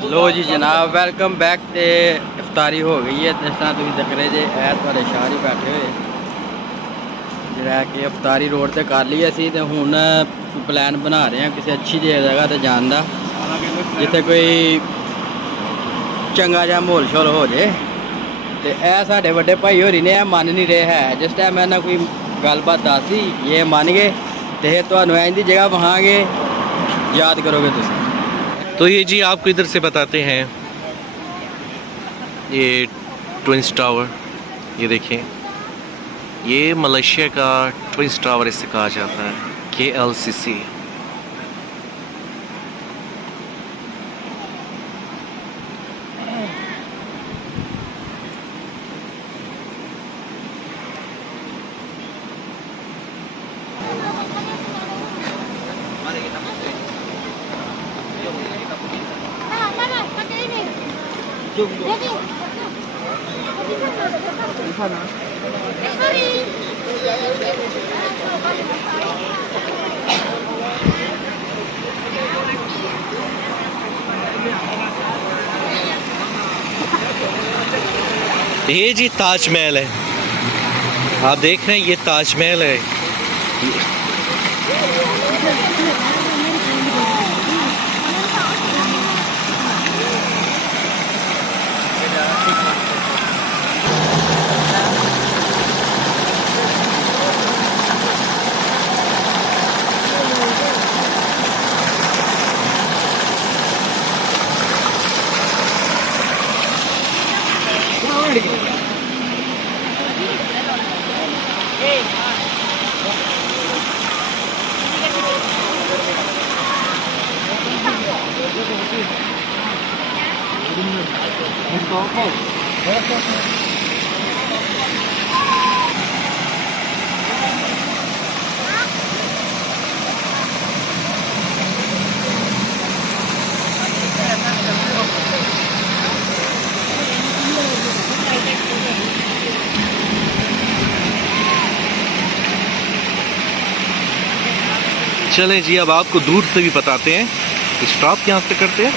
लो जी जनाब welcome back. तो इफ्तारी हो गई है जिस तरह तुम देख रहे जे थोड़े शाह ही बैठे हुए जरा कि इफ्तारी रोड से कर ली असी तो हुण प्लैन बना रहे हैं किसी अच्छी जगह तो जाने का जिथे कोई चंगा जहा माहौल शोल हो जाए। तो यह साढ़े बड़े भाई होरी ने मन नहीं रहे है जिस टाइम मैं ना कोई गलबात दस दी ये मन गए तो तुहानू इंज दी जगह वहांगे याद करोगे तुम। तो ये जी आपको इधर से बताते हैं ये ट्विंस टावर, ये देखें, ये मलेशिया का ट्विंस टावर इसे कहा जाता है, KLCC। ये जी ताजमहल है, आप देख रहे हैं, ये ताजमहल है। चलें जी, अब आपको दूर से भी बताते हैं स्टॉप यहाँ से करते हैं।